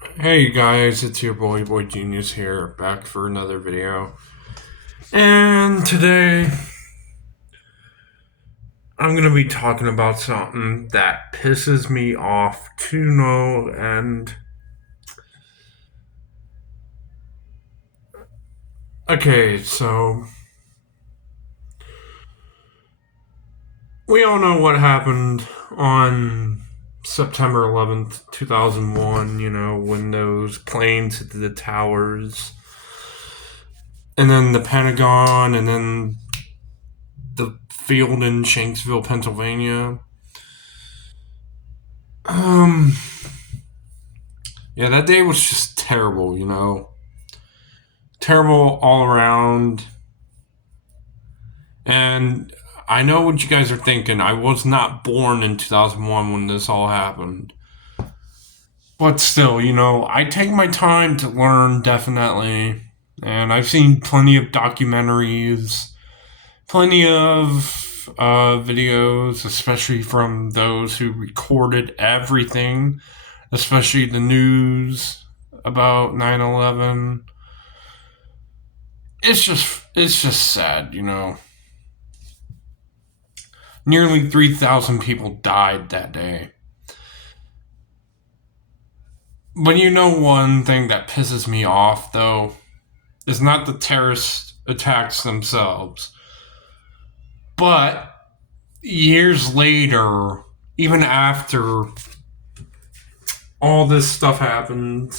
Hey guys, it's your boy Genius here, back for another video. And today I'm gonna be talking about something that pisses me off to no end. Okay, so we all know what happened on September 11th, 2001, when those planes hit the towers, and then the Pentagon, and then the field in Shanksville, Pennsylvania. Um, yeah, that day was just terrible. Terrible all around. And I know what you guys are thinking. I was not born in 2001 when this all happened. But still, I take my time to learn, definitely. And I've seen plenty of documentaries, plenty of videos, especially from those who recorded everything, especially the news about 9/11. It's just sad. Nearly 3,000 people died that day. But one thing that pisses me off, though, is not the terrorist attacks themselves, but years later, even after all this stuff happened,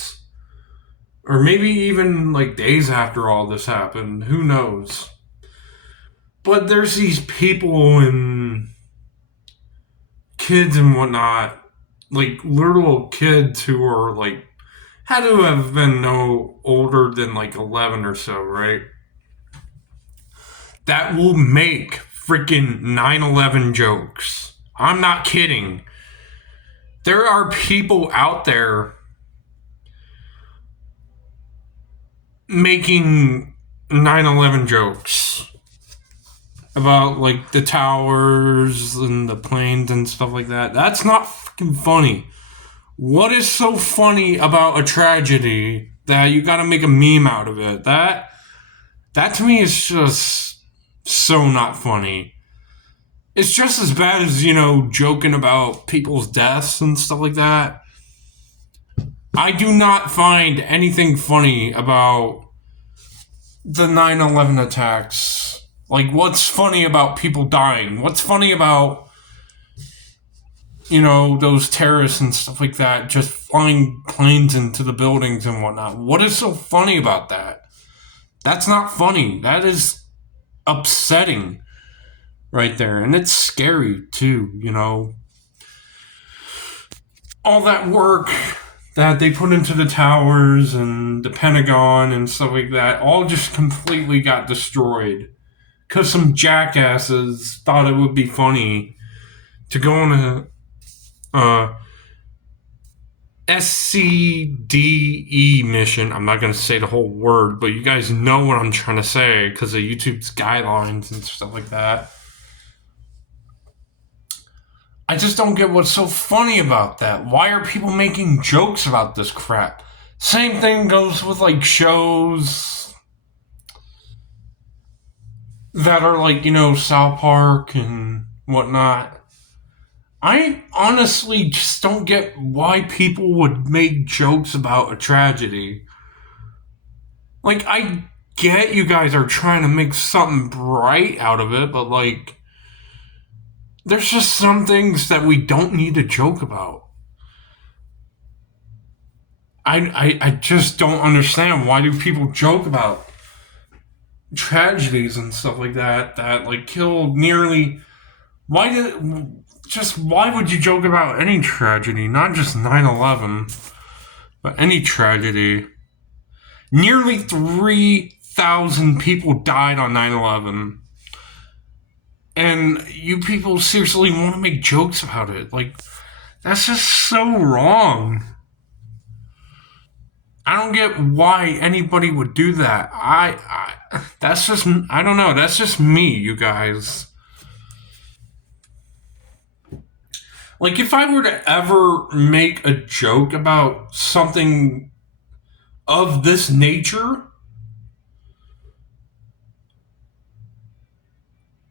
or maybe even like days after all this happened, who knows? But there's these people and kids and whatnot, like little kids who are like, had to have been no older than like 11 or so, right? That will make freaking 9/11 jokes. I'm not kidding. There are people out there making 9/11 jokes about like the towers and the planes and stuff like that. That's not fucking funny. What is so funny about a tragedy that you gotta make a meme out of it? That to me is just so not funny. It's just as bad as, joking about people's deaths and stuff like that. I do not find anything funny about the 9/11 attacks. Like, what's funny about people dying? What's funny about, those terrorists and stuff like that just flying planes into the buildings and whatnot? What is so funny about that? That's not funny. That is upsetting right there. And it's scary, too. All that work that they put into the towers and the Pentagon and stuff like that all just completely got destroyed because some jackasses thought it would be funny to go on a SCDE mission. I'm not going to say the whole word, but you guys know what I'm trying to say because of YouTube's guidelines and stuff like that. I just don't get what's so funny about that. Why are people making jokes about this crap? Same thing goes with like shows that are like, South Park and whatnot. I honestly just don't get why people would make jokes about a tragedy. Like, I get you guys are trying to make something bright out of it, but like, there's just some things that we don't need to joke about. I just don't understand why do people joke about tragedies and stuff like that like killed nearly why would you joke about any tragedy, not just 9/11, but any tragedy? Nearly 3,000 people died on 9/11. And you people seriously want to make jokes about it. Like, that's just so wrong. I don't get why anybody would do that. That's just, I don't know. That's just me, you guys. Like, if I were to ever make a joke about something of this nature,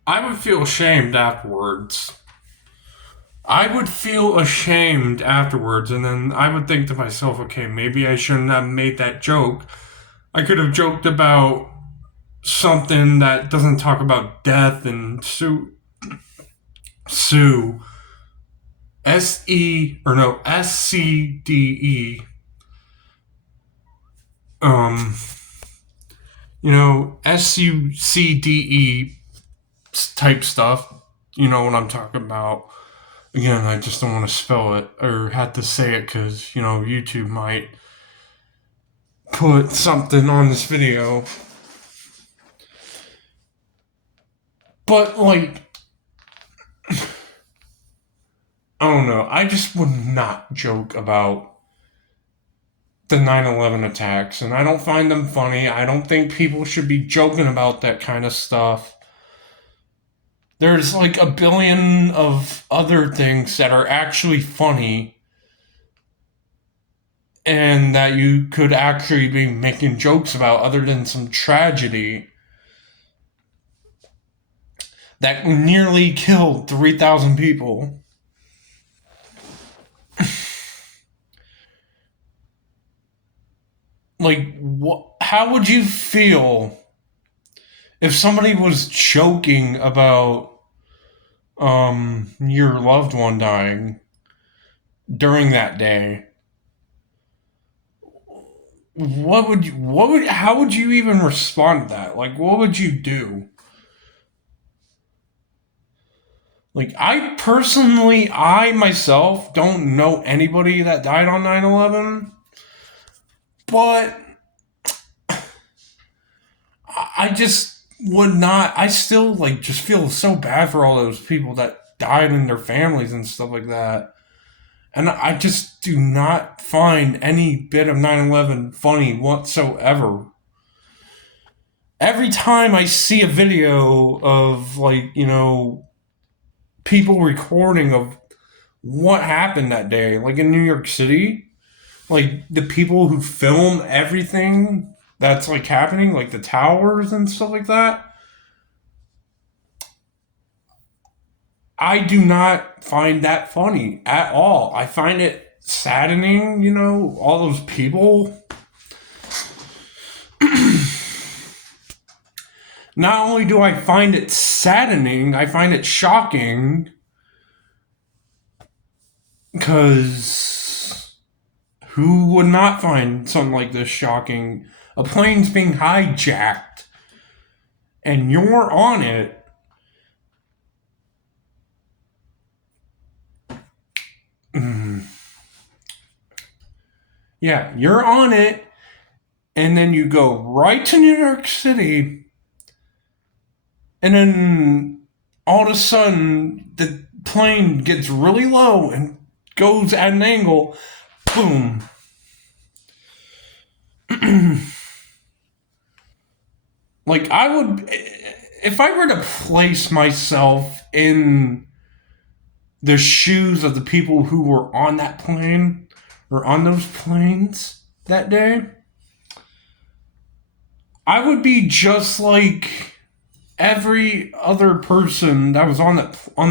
I would feel ashamed afterwards. I would feel ashamed afterwards, and then I would think to myself, okay, maybe I shouldn't have made that joke. I could have joked about something that doesn't talk about death and sue SCDE, um, SUCDE type stuff. You know what I'm talking about. Again, I just don't want to spell it or have to say it because, YouTube might put something on this video. But, like, I don't know. I just would not joke about the 9/11 attacks, and I don't find them funny. I don't think people should be joking about that kind of stuff. There's like a billion of other things that are actually funny and that you could actually be making jokes about other than some tragedy that nearly killed 3,000 people. Like, how would you feel if somebody was joking about your loved one dying during that day? How would you even respond to that? Like, what would you do? Like, I myself don't know anybody that died on 9/11, but I just would not, I still, like, just feel so bad for all those people that died and their families and stuff like that. And I just do not find any bit of 9/11 funny whatsoever. Every time I see a video of, like, people recording of what happened that day, like in New York City, like the people who film everything that's like happening, like the towers and stuff like that, I do not find that funny at all. I find it saddening, all those people. Not only do I find it saddening, I find it shocking because who would not find something like this shocking? A plane's being hijacked and you're on it. Yeah, you're on it, and then you go right to New York City, and then all of a sudden the plane gets really low and goes at an angle. Boom. Like, I would, if I were to place myself in the shoes of the people who were on that plane or on those planes that day, I would be just like every other person that was on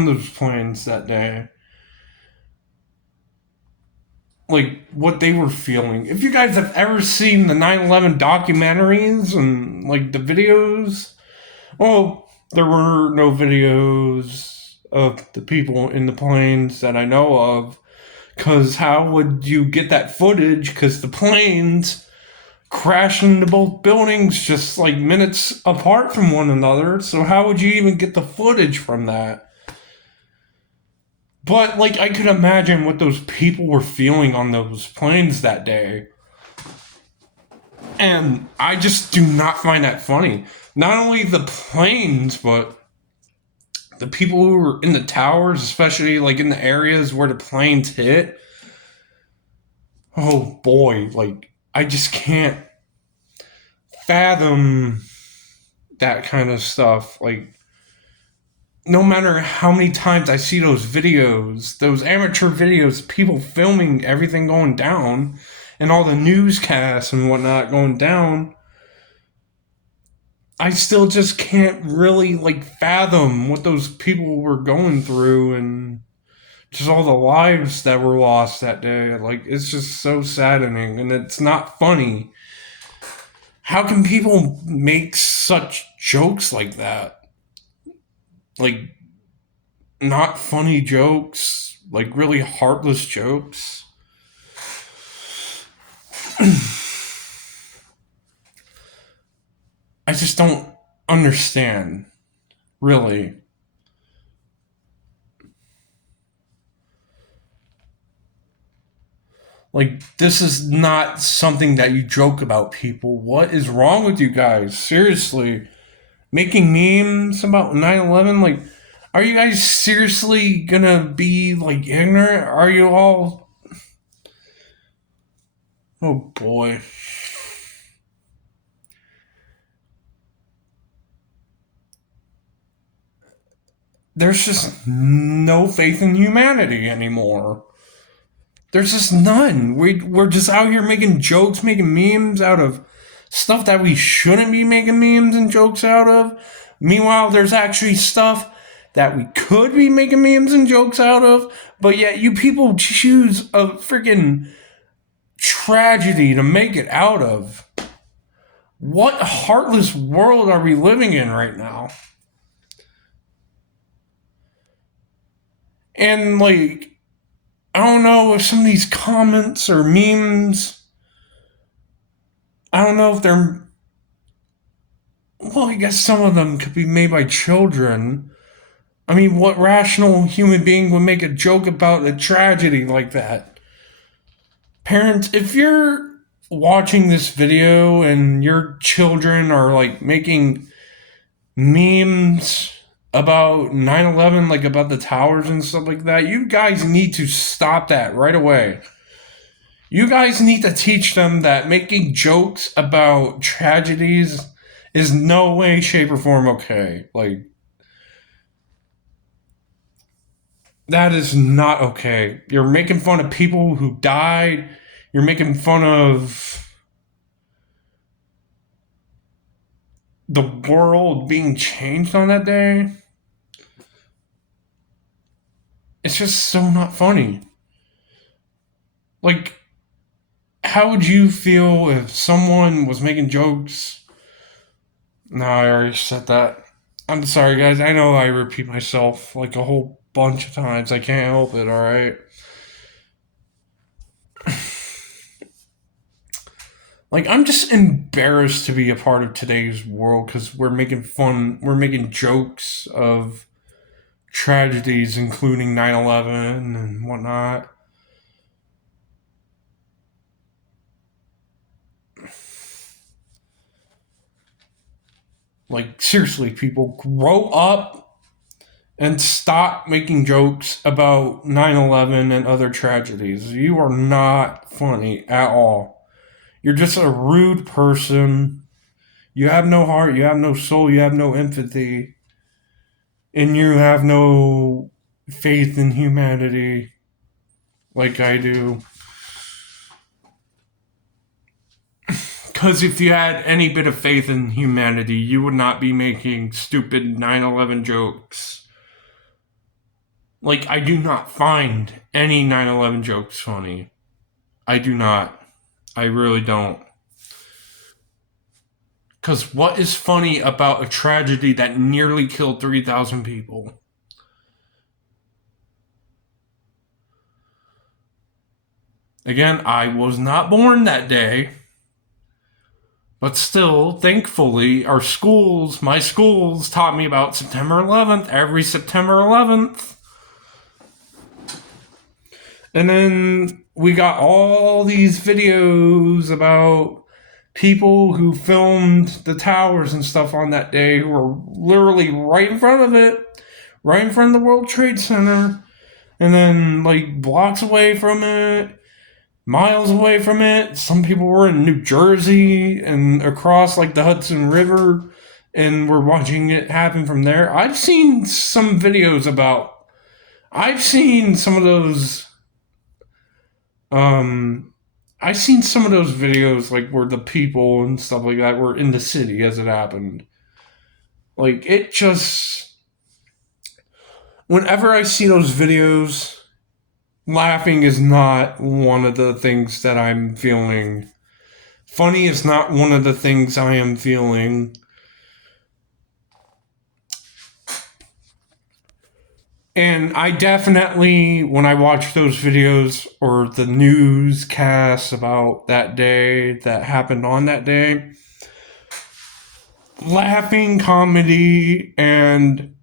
those planes that day. Like, what they were feeling. If you guys have ever seen the 9/11 documentaries and like the videos, well, there were no videos of the people in the planes that I know of, because how would you get that footage? Because the planes crashed into both buildings just like minutes apart from one another, so how would you even get the footage from that? But, like, I could imagine what those people were feeling on those planes that day. And I just do not find that funny. Not only the planes, but the people who were in the towers, especially like in the areas where the planes hit. Oh boy, like, I just can't fathom that kind of stuff. Like, no matter how many times I see those videos, those amateur videos, people filming everything going down, and all the newscasts and whatnot going down, I still just can't really like fathom what those people were going through and just all the lives that were lost that day. Like, it's just so saddening, and it's not funny. How can people make such jokes like that? Like, not funny jokes, like really heartless jokes. I just don't understand, really. Like, this is not something that you joke about, people. What is wrong with you guys? Seriously. Making memes about 9/11? Like, are you guys seriously gonna be, like, ignorant? Are you all. Oh boy. There's just no faith in humanity anymore. There's just none. We're just out here making jokes, making memes out of stuff that we shouldn't be making memes and jokes out of. Meanwhile, there's actually stuff that we could be making memes and jokes out of, but yet you people choose a freaking tragedy to make it out of. What heartless world are we living in right now? And, like, I don't know if some of these comments or memes, I don't know if they're. Well, I guess some of them could be made by children. I mean, what rational human being would make a joke about a tragedy like that? Parents, if you're watching this video and your children are like making memes about 9/11, like about the towers and stuff like that, you guys need to stop that right away. You guys need to teach them that making jokes about tragedies is no way, shape, or form okay. Like, that is not okay. You're making fun of people who died. You're making fun of the world being changed on that day. It's just so not funny. Like, how would you feel if someone was making jokes? No, I already said that. I'm sorry, guys. I know I repeat myself like a whole bunch of times. I can't help it, alright? Like, I'm just embarrassed to be a part of today's world because we're making jokes of tragedies, including 9/11 and whatnot. Like, seriously, people, grow up and stop making jokes about 9/11 and other tragedies. You are not funny at all. You're just a rude person. You have no heart, you have no soul, you have no empathy, and you have no faith in humanity like I do. Because if you had any bit of faith in humanity, you would not be making stupid 9/11 jokes. Like, I do not find any 9/11 jokes funny. I do not. I really don't. Because what is funny about a tragedy that nearly killed 3,000 people? Again, I was not born that day. But still, thankfully, my schools taught me about September 11th every September 11th. And then we got all these videos about people who filmed the towers and stuff on that day who were literally right in front of it, right in front of the World Trade Center, and then like blocks away from it, miles away from it. Some people were in New Jersey and across like the Hudson River. and we're watching it happen from there. I've seen some of those um I've seen some of those videos like where the people and stuff like that were in the city as it happened. Like it just whenever I see those videos, laughing is not one of the things that I'm feeling. Funny is not one of the things I am feeling. And I definitely, when I watch those videos or the newscasts about that day that happened on that day, laughing, comedy, and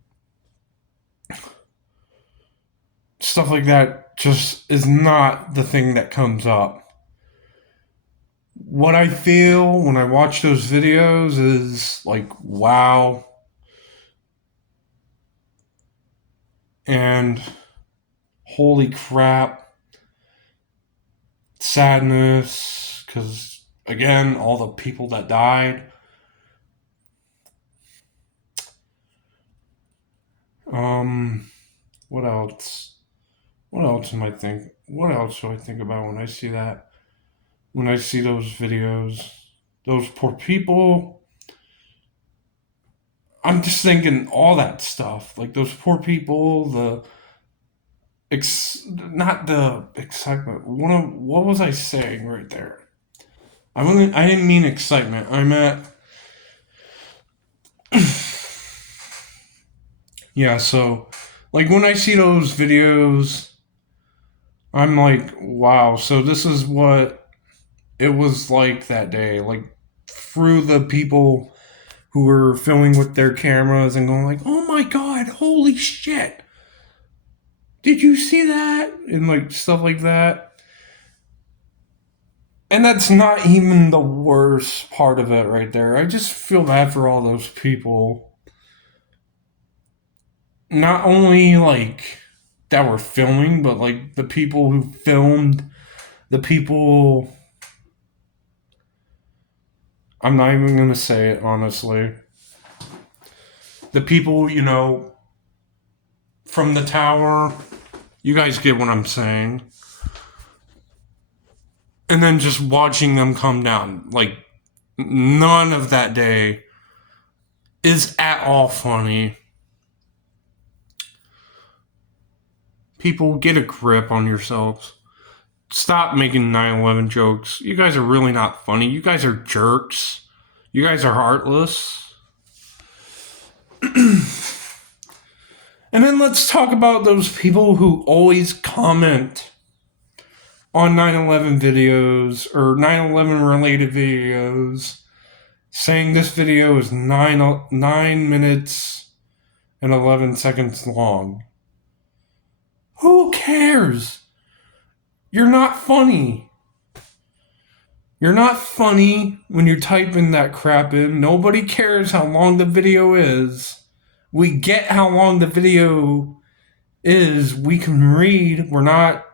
stuff like that just is not the thing that comes up. What I feel when I watch those videos is like, wow. And holy crap, sadness, because again, all the people that died. Um, what else? What else am I think? What else do I think about when I see that? When I see those videos, those poor people. I'm just thinking all that stuff, like those poor people. Not the excitement. What was I saying right there? I didn't mean excitement. I meant yeah. So, like when I see those videos, I'm like, wow. So this is what it was like that day. Like through the people who were filming with their cameras and going like, "Oh my god, holy shit! Did you see that?" and like stuff like that. And that's not even the worst part of it right there. I just feel bad for all those people. Not only like that were filming, but like the people who filmed, the people. I'm not even going to say it honestly. The people, from the tower. You guys get what I'm saying. And then just watching them come down. Like, none of that day is at all funny. People, get a grip on yourselves. Stop making 9/11 jokes. You guys are really not funny. You guys are jerks. You guys are heartless. And then let's talk about those people who always comment on 9/11 videos or 9/11 related videos saying this video is 9 minutes and 11 seconds long. Who cares? You're not funny. You're not funny when you're typing that crap in. Nobody cares how long the video is. We get how long the video is. We can read. We're not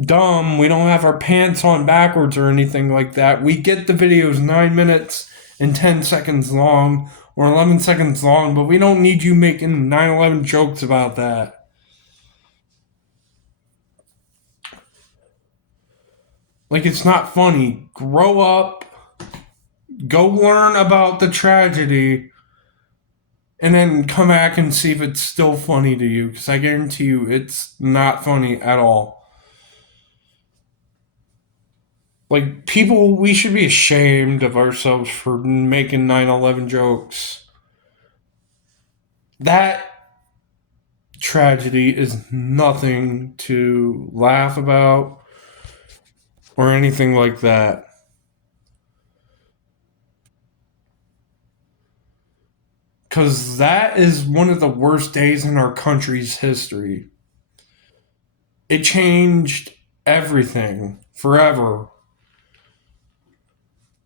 dumb. We don't have our pants on backwards or anything like that. We get the videos 9 minutes and 10 seconds long or 11 seconds long, but we don't need you making 9/11 jokes about that. Like, it's not funny. Grow up, go learn about the tragedy, and then come back and see if it's still funny to you, because I guarantee you it's not funny at all. Like, people, we should be ashamed of ourselves for making 9/11 jokes. That tragedy is nothing to laugh about or anything like that. Because that is one of the worst days in our country's history. It changed everything forever.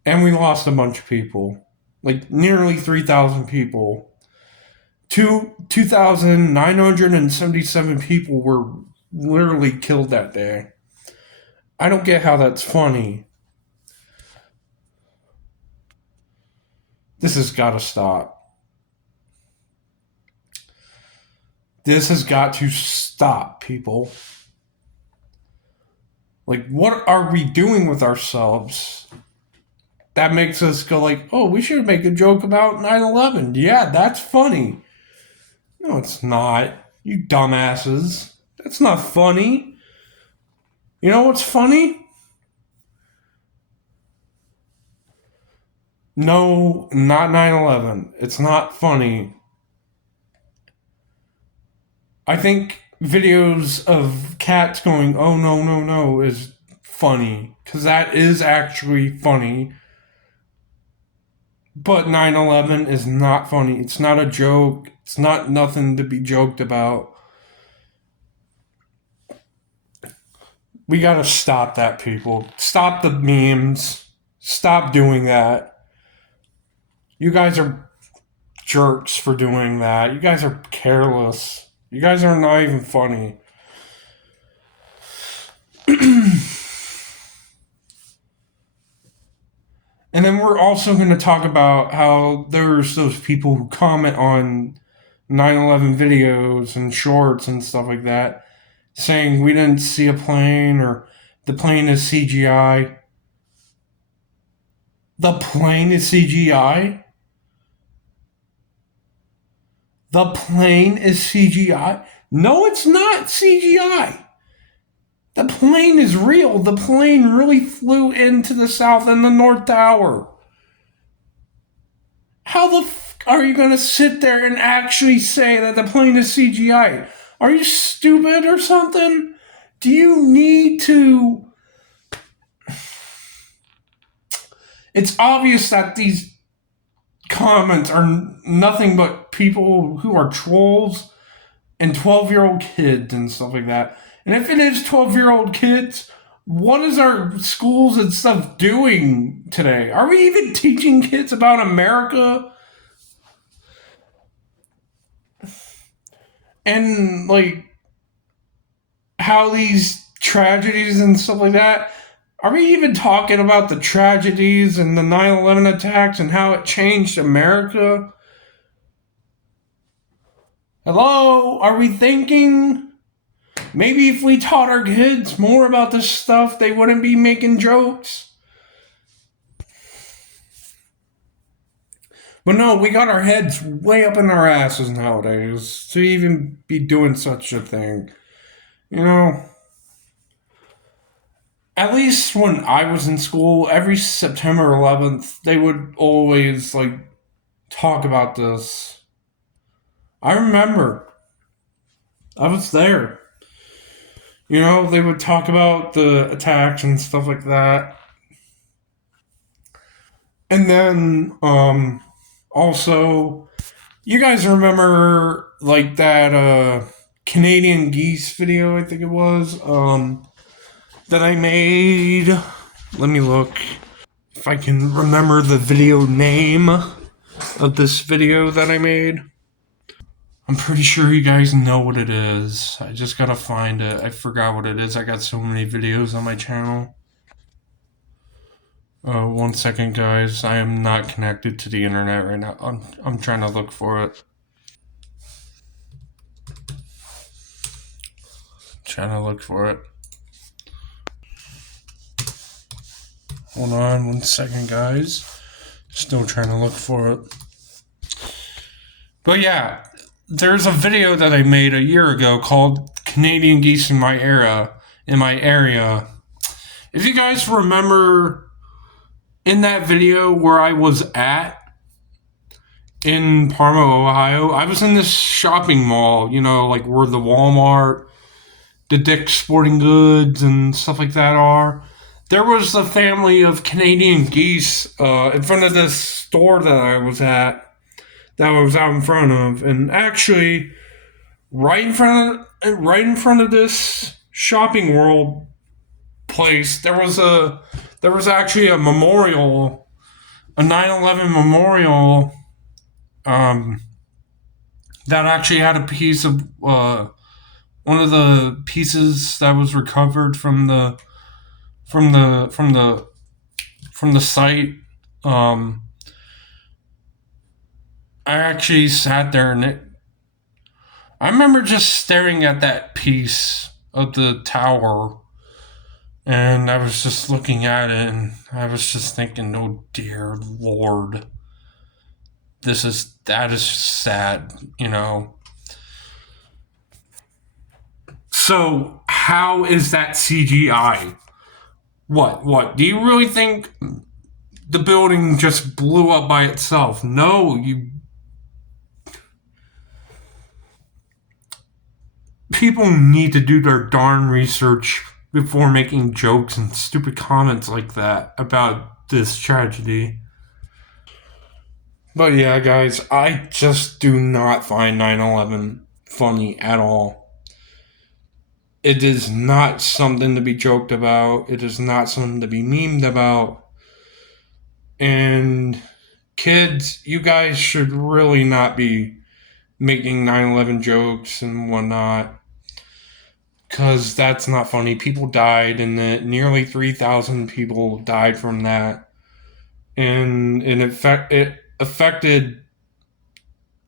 And we lost a bunch of people. Like nearly 3,000 people. 2,977 people were literally killed that day. I don't get how that's funny. This has got to stop. This has got to stop, people. Like, what are we doing with ourselves? That makes us go like, oh, we should make a joke about 9/11. Yeah, that's funny. No, it's not. You dumbasses. That's not funny. You know what's funny? No, not 9/11. It's not funny. I think videos of cats going, oh no, no, no, is funny. Because that is actually funny. But 9/11 is not funny. It's not a joke. It's not nothing to be joked about. We gotta stop that, people. Stop the memes. Stop doing that. You guys are jerks for doing that. You guys are careless. You guys are not even funny. And then we're also going to talk about how there's those people who comment on 9/11 videos and shorts and stuff like that, saying we didn't see a plane or the plane is CGI. The plane is CGI? The plane is CGI? No, it's not CGI. The plane is real. The plane really flew into the South and the North Tower. How the are you going to sit there and actually say that the plane is CGI? Are you stupid or something? Do you need to... It's obvious that these comments are nothing but people who are trolls and 12-year-old kids and stuff like that. And if it is 12-year-old kids, what is our schools and stuff doing today? Are we even teaching kids about America? And, like, how these tragedies and stuff like that, are we even talking about the tragedies and the 9/11 attacks and how it changed America? Hello? Are we thinking? Maybe if we taught our kids more about this stuff, they wouldn't be making jokes. But no, we got our heads way up in our asses nowadays to even be doing such a thing. You know, at least when I was in school, every September 11th, they would always, like, talk about this. I remember. I was there. You know, they would talk about the attacks and stuff like that. And then, also, you guys remember, like, that, Canadian geese video, I think it was, that I made. Let me look if I can remember the video name of this video that I made. I'm pretty sure you guys know what it is. I just gotta find it. I forgot what it is. I got so many videos on my channel. 1 second, guys. I am not connected to the internet right now. I'm trying to look for it. Trying to look for it. Hold on 1 second, guys. Still trying to look for it. But yeah, there's a video that I made a year ago called Canadian Geese in My Area. If you guys remember in that video where I was at in Parma, Ohio, I was in this shopping mall, you know, like where the Walmart, the Dick's Sporting Goods, and stuff like that are. There was a family of Canadian geese in front of this store that I was at, that I was out in front of, and actually, right in front of this shopping world place, there was actually a memorial, a 9/11 memorial, that actually had a piece of one of the pieces that was recovered from the site. I actually sat there I remember just staring at that piece of the tower, and I was just looking at it, and I was just thinking, oh dear Lord, that is sad, you know. So how is that CGI? What? Do you really think the building just blew up by itself? No, you people need to do their darn research before making jokes and stupid comments like that about this tragedy. But yeah, guys, I just do not find 9/11 funny at all. It is not something to be joked about. It is not something to be memed about. And kids, you guys should really not be making 9/11 jokes and whatnot, because that's not funny. People died, and nearly 3,000 people died from that. And it affected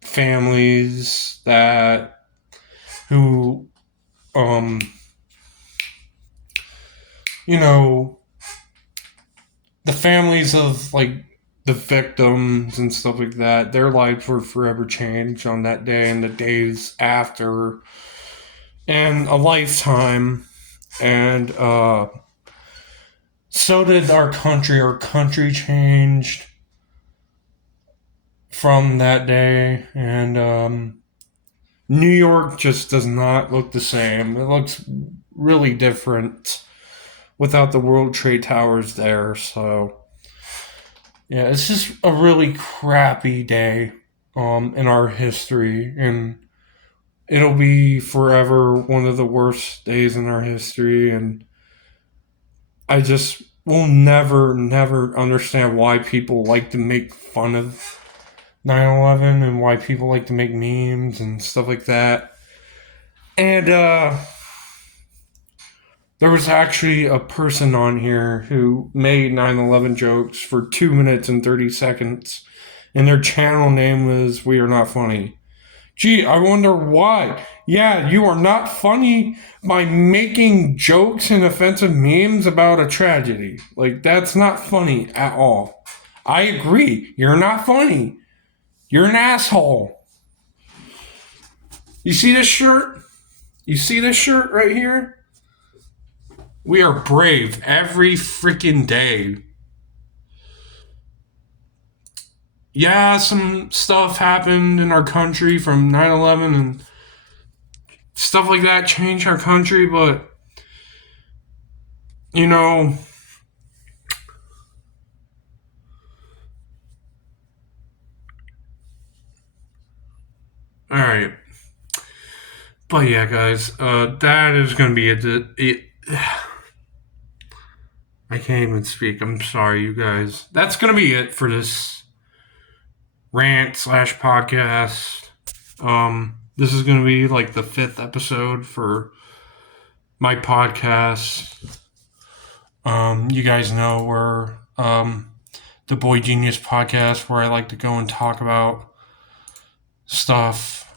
families that who um you know the families of like the victims and stuff like that, their lives were forever changed on that day and the days after, and a lifetime. And so did our country. Our country changed from that day, and New York just does not look the same. It looks really different without the World Trade Towers there. So yeah, it's just a really crappy day in our history, and it'll be forever one of the worst days in our history. And I just will never understand why people like to make fun of 9/11 and why people like to make memes and stuff like that. And there was actually a person on here who made 9/11 jokes for 2 minutes and 30 seconds, and their channel name was We Are Not Funny. Gee, I wonder why. Yeah, you are not funny by making jokes and offensive memes about a tragedy. Like, that's not funny at all. I agree. You're not funny. You're an asshole. You see this shirt? You see this shirt right here? We are brave every freaking day. Yeah, some stuff happened in our country from 9/11 and stuff like that changed our country, but you know, all right. But yeah, guys, that is going to be it. I can't even speak. I'm sorry, you guys. That's going to be it for this rant slash podcast. This is going to be like the 5th episode for my podcast. You guys know we're the Boy Genius podcast, where I like to go and talk about stuff.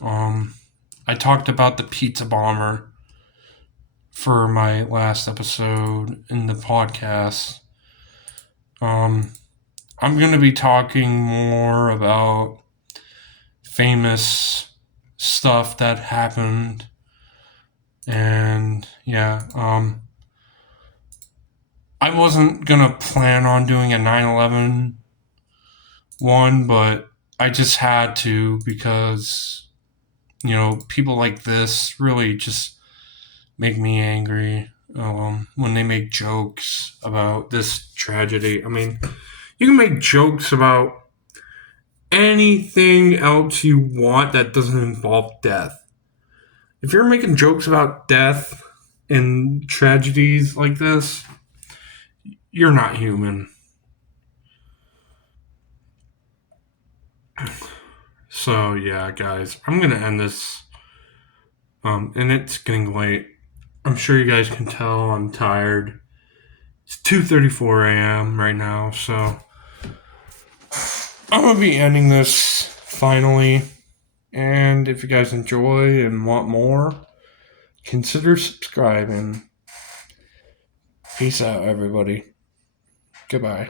I talked about the pizza bomber for my last episode in the podcast. I'm going to be talking more about famous stuff that happened. And yeah, I wasn't going to plan on doing a 9/11 one, but I just had to, because, you know, people like this really just make me angry when they make jokes about this tragedy. I mean, you can make jokes about anything else you want that doesn't involve death. If you're making jokes about death and tragedies like this, you're not human. So yeah, guys, I'm gonna end this. And it's getting late. I'm sure you guys can tell I'm tired. It's 2:34 a.m. right now, so I'm gonna be ending this finally. And if you guys enjoy and want more, consider subscribing. Peace out, everybody. Goodbye.